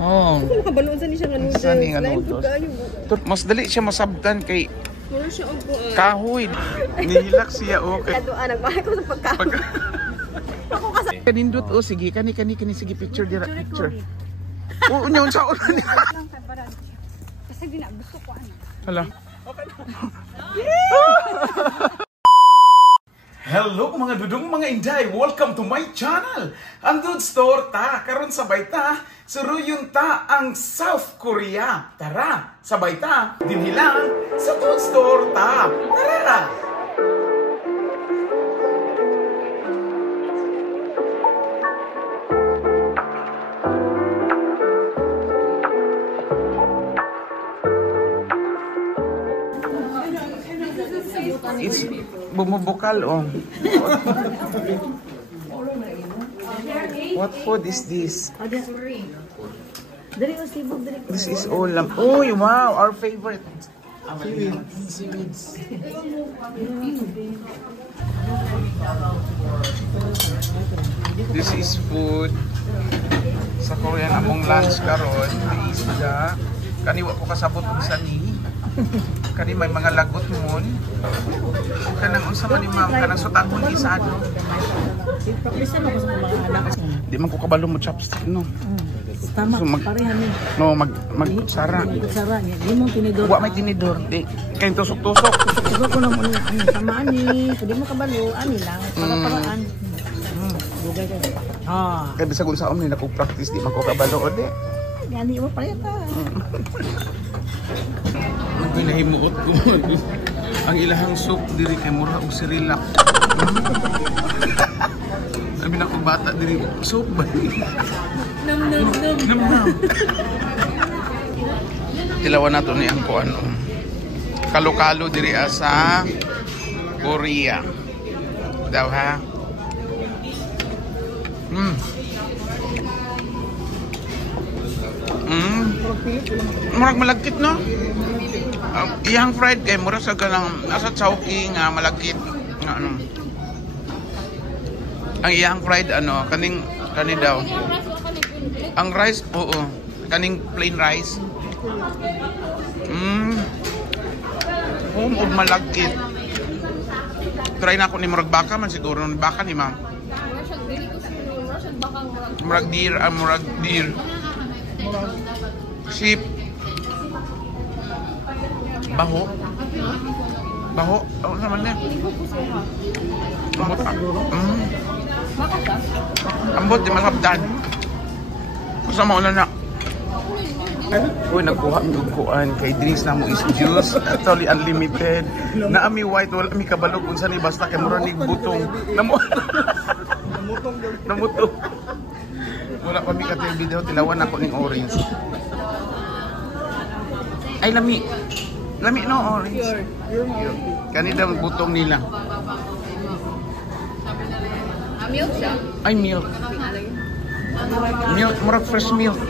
Oh. Kung makabalon sa niya nga noodles. Saan nga noodles? Mas dali siya masabtan kay kahoy. Nihilak siya okay. Kaduan nagbahay ko sa pagkahoy. Ako kasi Kanindot o sige kani sige picture dira picture. Oo nyon sa ulo niya. kasi di na gusto ko ano. Hala. Hello mga dudong mga inday, welcome to my channel. Ang Dudes Torta karon sabay ta suruyon ta ang South Korea. Tara, sabay ta dinhilang sa Dudes Torta. Tara. It's bumubukal oh. What food is this? This is ulam. Oh wow, our favorite. Seaweeds. This is food. Sa Korean among lunch karon, may isda. Kaniwa ko kasabot og sani. Kani may mga lagot mon. Kanang unsa man ni ma'am kanang sutanhon isado. Di man ko kabalo mo chopstick no. Tama, so, parehan ni. No, magsara. Magsara niya. Di mo tinidor. Wa may tinidor. Di kay tusok-tusok. Tusok ko lang muna ani samaan ni. Di mo kabalo ani lang para-paraan. Dugay ka. Ah. Kay bisag unsa ni nako practice di man ko kabalo ode. Gani mo pareha ta. Ang pinahimuot ko. Ang ilahang soup diri kay mura og Cerelac. Sabi na ko bata diri soup ba? Nam. Tilawan nato ni ang kuan. Kalo-kalo diri sa Korea. Daw ha. Murag malagkit no? Iyang fried kay mura sa ganang nasa chowking nga malagkit nga ano. Ang iyang fried ano kani daw. Ang rice oo, kaning plain rice. Og malagkit. Try na ako ni murag baka man siguro ni baka ni ma'am. Murag deer. Sheep. Baho. Ano naman yan? Ambot, di masabdan. Gusto mo na. Uy, nagkuha ang duguan. Kay drinks na mo is juice. Totally unlimited. Naami white, wala mi kabalog. Kung saan basta kay mura ni butong. Namutong. Wala pa mi ka video. Tilawan ako ng orange. Ay, lami no, orange. Kanina ang butong nila. Milk siya? Ay, milk. Milk, murag fresh milk.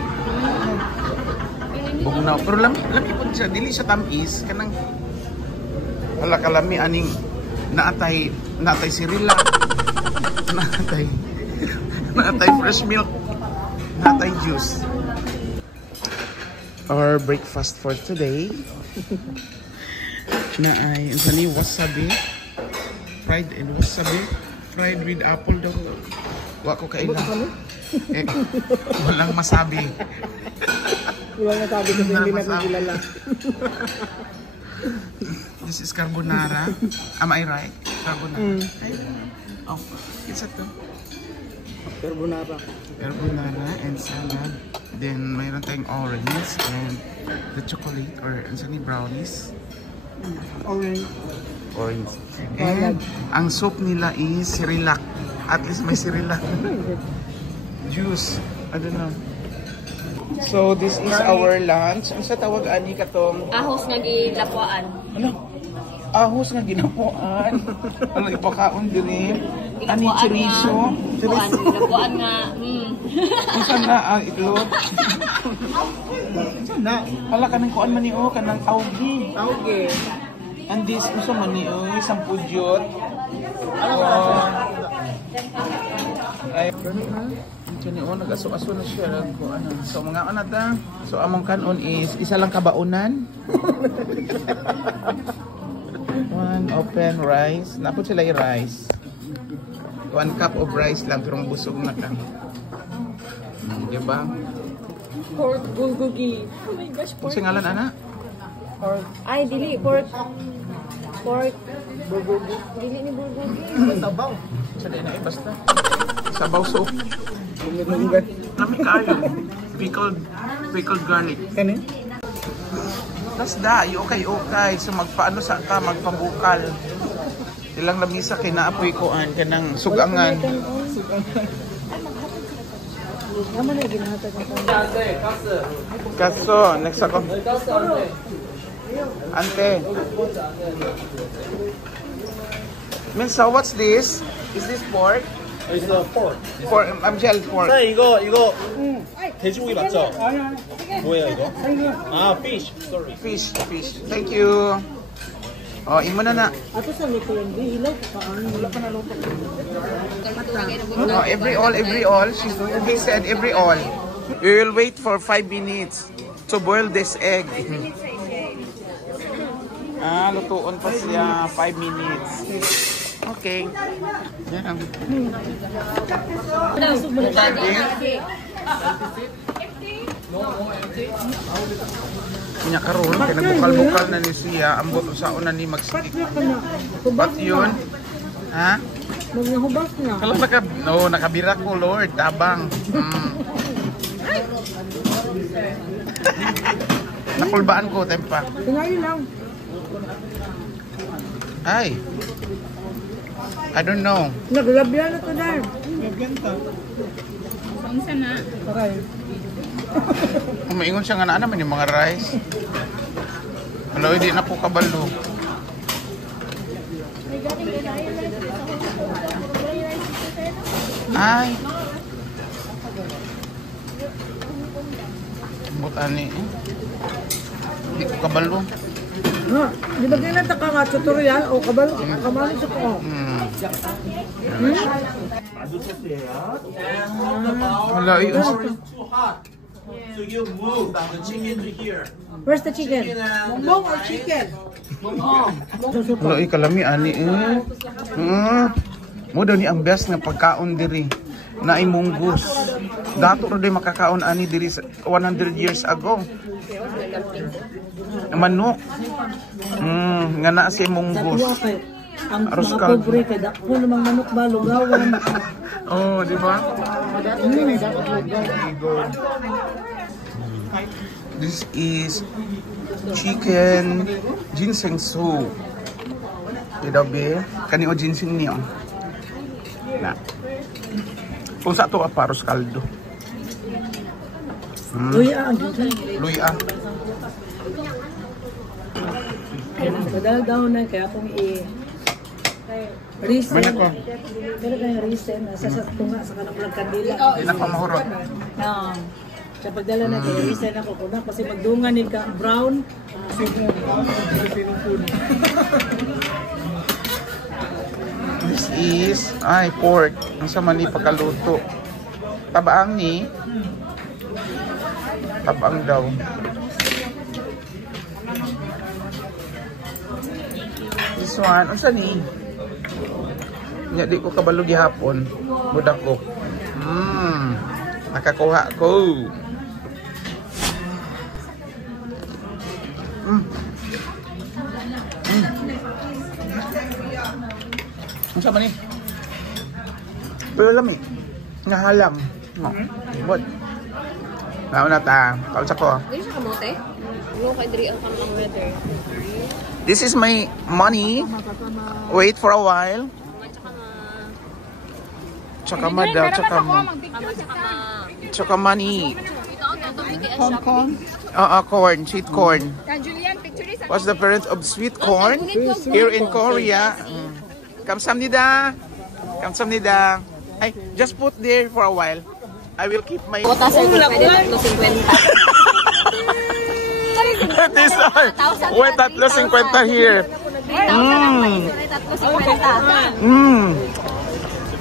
Bugnaw. Pero lami po siya. Dili siya tamis. Kanang wala kalami aning naatay Cerelac. Naatay fresh milk. Naatay juice. Our breakfast for today na ay wasabi, fried and wasabi, fried with apple daw. Wa ko kailan. Walang masabi. Walang masabi kasi hindi na kilala. This is carbonara. Am I right? Carbonara. Oh, it's to. Carbonara And salad. Then mayroon tayong orange and the chocolate or brownies. Orange. And ang soup nila is Cerelac. At least may Cerelac. Juice. I don't know. So this is our lunch. Ang sa tawag ani katong Ahos nga gilapuan. ano? Ahos nga ginapuan. Ano ipakaon diri? Ani chorizo. Lapuan nga. Isa na ang itlog. Isa na. Hala kanang kuan man ni o kanang tawgi. And this usa man ni o isang pudyot. Ay Kani o nag-aso-aso na siya ko ano. So mga anata, so among kanon is isa lang kabaunan. One open rice. Napot sila yung rice. 1 cup of rice lang pero busog na ka. Diba? Pork bulgogi. Oh my gosh, pork. Kung singalan ana? Pork. Ay, dili. Pork. Pork. Bulgogi. Dili ni bulgogi. Sabaw. Sa din na basta. Sabaw soup. Lami kayo. Pickled garlic. Kani? Tas da, okay. So magpaano sa ta, magpabukal. Ilang lamisa kinaapoy koan kanang sugangan. Naman na ginahatag ang Kaso, next ako. Ante. Miss, so what's this? Is this pork? It's pork. Pork, Amjel pork. 네, 이거 돼지고기 맞죠? 뭐예요 이거? 아, fish. Sorry. Fish. Thank you. Oh, imo na na. Ato sa luto yung hilaw. Wala pa na luto. Oh, every all. He said every all. We will wait for 5 minutes to boil this egg. Lutuon pa siya 5 minutes. Okay. Yan. Kanya karon kay nagbukal-bukal na ni siya ambot usaon na ni magstick. But yun, ha? Magnahubas na. Kalau nakabira ko Lord, tabang. Nakulbaan ko tempa. Tingali lang. Ay. I don't know. Naglabyan na to dahil. Pangsa na. Paray. Umaingon siya nga na naman yung mga rice. Hello, hindi na po kabalo. Ay. Butani. Hindi ko kabalo. Ha, di ba kinanta ka nga tutorial o kabalo sa ko? Wala, yun. So you move the chicken to here. Where's the chicken? Bongbong or chicken? Wala, kalami, ani. Mo daw ni ang best nga pagkaon diri. Naay munggus. Dato ro day makakaon ani diri 100 years ago. Manok. Nga na si munggus. Ang Arroz mga caldo. pobre kay dako namang manok ba lugawan. Oh, di ba? This is chicken ginseng soup. Ito be, kani o ginseng niyo. Na. Kung sa to paros kaldo. Luya ang ginseng. Luya. Padahal daw na kaya akong reason. May ako. Pero kaya reason nasa sa tunga sa kanang kandila. Hindi na pamahurot. Ah. Sa pagdala na kaya reason ako kuna kasi magdungan ni ka brown. This is pork. Ang sama ni pagkaluto. Tabaang ni. Tabaang daw. This one, unsa ni? Nya di ko kabalo gihapon. Budak ko. Nakakuha ko. Unsa man ni? Pero lami. Nga halang. What? Nauna ta. Kaunsa ko. Dili siya kamote? Yung kay diri ang kamang weather. This is my money. Wait for a while. Tsaka daw, tsaka money. Corn, sweet corn. What's the parent of sweet corn? Here in Korea. Kamsamnida. Kamsamnida. Ay, just put there for a while. I will keep my... Kota sir, pwede 350. These are... Wait, 350 here.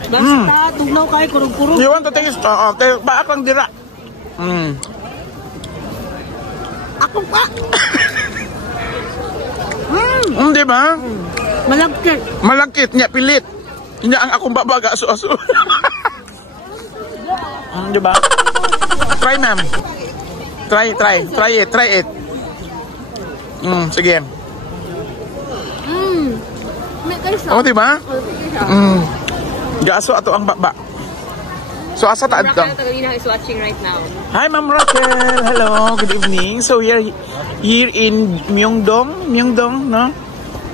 Basta, tugnaw kayo, kurog-kurog. You want to taste? Okay, baak lang dira. Ako pa! Di ba? Malagkit. Malakit niya, pilit. Niya ang akong babaga, aso-aso. Di ba? Try, ma'am. Try it. Sige. May kayo Oh, di ba? Gaso ato ang baba. So, asa taad to? Tagalina is watching right now. Hi, Ma'am Raquel. Hello, good evening. So, we are here in Myeongdong, no?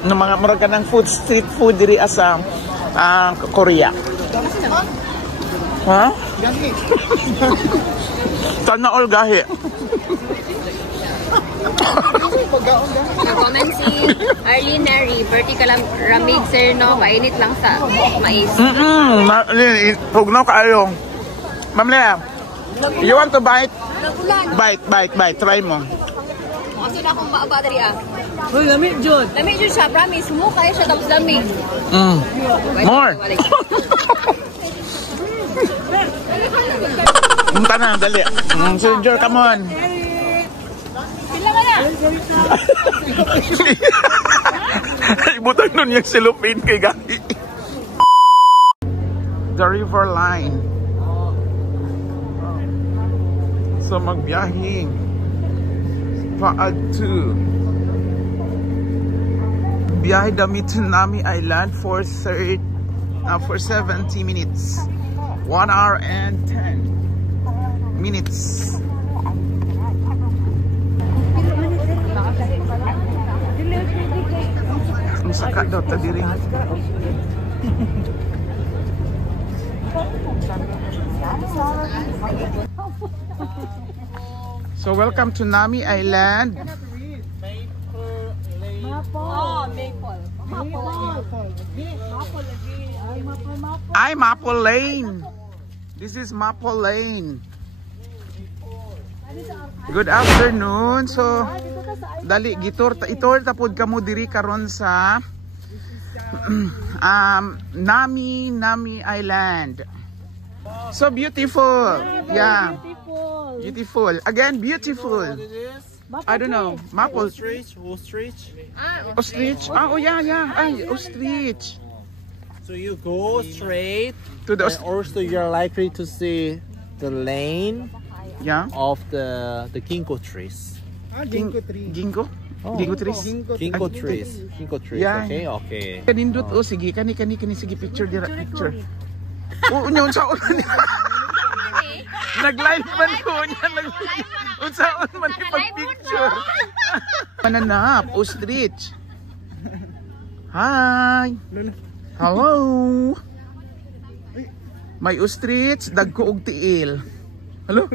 No, mga murag ka ng street food diri sa Korea. Ha? Sana all gahi. Nag-comment si Arlene Neri, vertical ramig sir no, mainit lang sa mais. Pugnaw kayo. Ma'am Lea, you want to bite? Bite. Try mo. Kasi na akong maaba dari Uy, lamig, Jod. Lamig dyan siya, promise. Sumukay siya tapos lamig. More. Punta na, dali. Sir Jor, come on. Pila ka na? Ibutang nun yung cellophane kay Gaki. The river line. So magbiyahing paad to biyahe damit Nami Island for 70 minutes. 1 hour and 10 minutes. Ang saka daw ta diri. So welcome to Nami Island. Oh, maple. Ay, Maple Lane. This is Maple Lane. Good afternoon. So dali itor tapod kamo diri karon sa Nami Island. So beautiful. Yeah. Beautiful. Again, beautiful. I don't know. Maple. Ostrich. Ostrich. Oh, yeah. Ay, ostrich. So you go straight, To the and also you're likely to see the lane yeah. of the ginkgo trees. Ginkgo? Ginkgo trees? Ginkgo trees. Ginkgo trees. Yeah. Okay. Kanindot oh sige kani sige picture dira picture. Oo nya unsaon man. Nag-live man ko nya unsaon man pag-picture. Mananap ostrich. Hi. Hello. May ostrich dagko og tiil. Hello.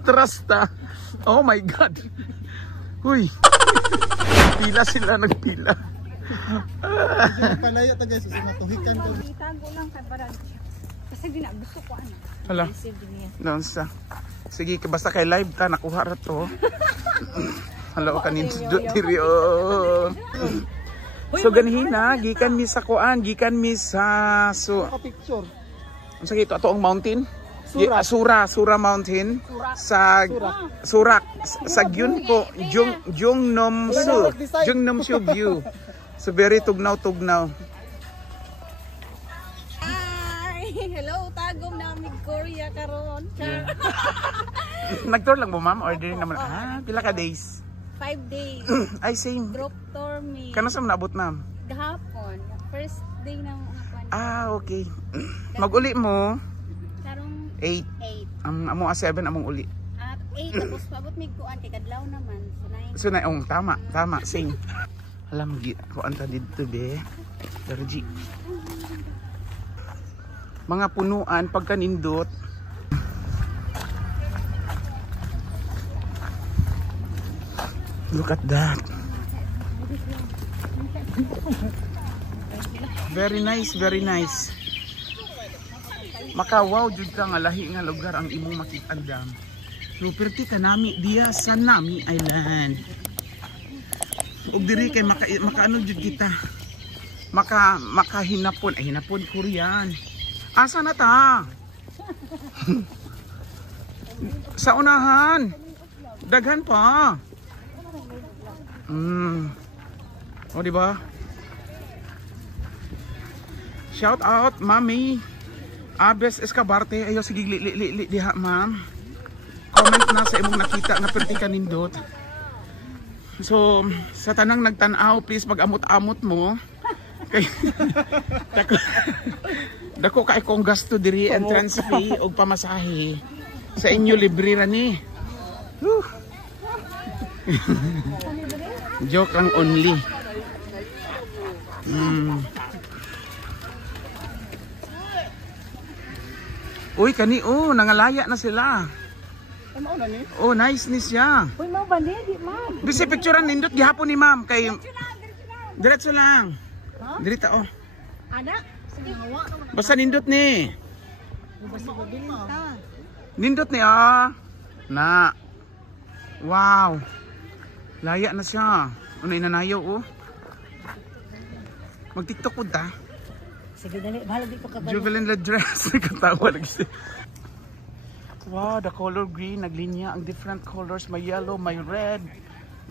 Trasta. Oh my God. Huy. Pila sila nagpila. Palaya ta guys, sa matuhikan ko. Itago lang kay para kasi di na gusto ko ano. Hala. Noon sa. Sige, basta kay live ta nakuha ra to. Hello kanin diri oh. So ganhin na gikan mi sa kuan, gikan mi sa Picture. Unsa gito ato ang mountain? Sura Mountain sa Surak sa Gyunpo Jungnom Su view. So very tugnaw. Hi! Hello, tagom namin Korea karon. Nag-tour lang mo ma'am or diri naman pila ka days? 5 days. Ay same. Group tour me. Kano sa naabot ma'am? Gahapon. First day ng Okay. Mag-uli mo karong 8. 8. Ang amo 7 among uli. At 8 tapos pabot mig kuan kay kadlaw naman. So So 9. na tama same. Alam gi kuan ta didto be. Darji. Mga punuan pagkanindot. Look at that. Very nice. Makawaw jud ka nga lahi nga lugar ang imong makit-andam. Property ka nami diya sa Nami Island. Ug diri kay makaano jud kita. makahinapon. Ay, hinapon Korean. Asa na ta? Sa unahan. Daghan pa. O, diba? Shout out, Mami Abes Escabarte. Ayo, sige, li diha, ma'am. Comment na sa imong nakita nga perti ka nindot. So, sa tanang nagtanaw, please pag-amot-amot mo. Kay dako kay kong gasto diri, entrance fee og pamasahe. Sa inyo libre ra ni. Joke lang only. Uy, kani nangalaya na sila. Oh, nice ni siya. Uy, mau ba di, ma'am? Bisi picturean nindot gihapon ni ma'am kay diretso lang. Dirita oh. Anak, sige hawa ka mo. Basta nindot ni. Basta mabilin ta. Nindot ni na. Wow. Laya na siya. Unay nanayaw oh. Mag-TikTok po ta. Sige dali, bahala di ko kabalo. Juvenile dress. Katawa lagi siya. Wow, the color green, naglinya ang different colors. May yellow, may red,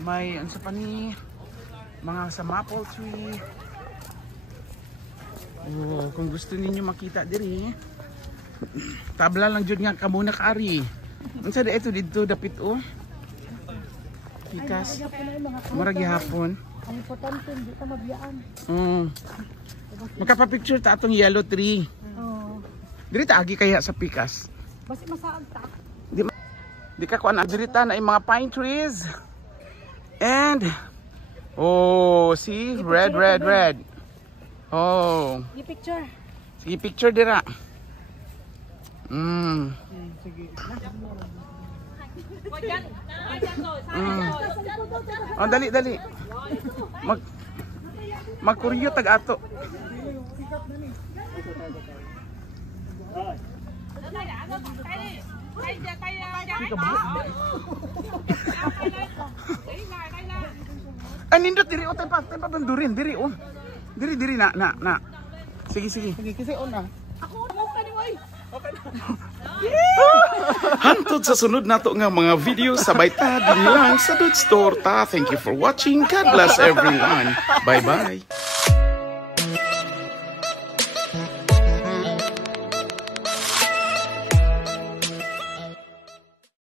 may ano sa pani, mga sa maple tree. Oh, kung gusto ninyo makita diri, tabla lang jud nga kamo na kaari. Unsa da ito dito dapit oh. Pikas. Murag gihapon. Ang importante hindi ka mabiyaan. Magkapa-picture ta atong yellow tree. Diri ta agi kaya sa Pikas. Basta masaag ta. Di ka kuan diri ta na mga pine trees. And see, red. Oh. Di picture. Sige, picture dira. Sige. Oh, dali. Magkuryo tag ato. Ay, nindot diri o tempa bandurin diri oh. Diri na. Sige. Sige, kasi una. Hantod sa sunod nato nga mga video sabay ta din lang sa Dude Store ta. Thank you for watching. God bless everyone. Bye-bye.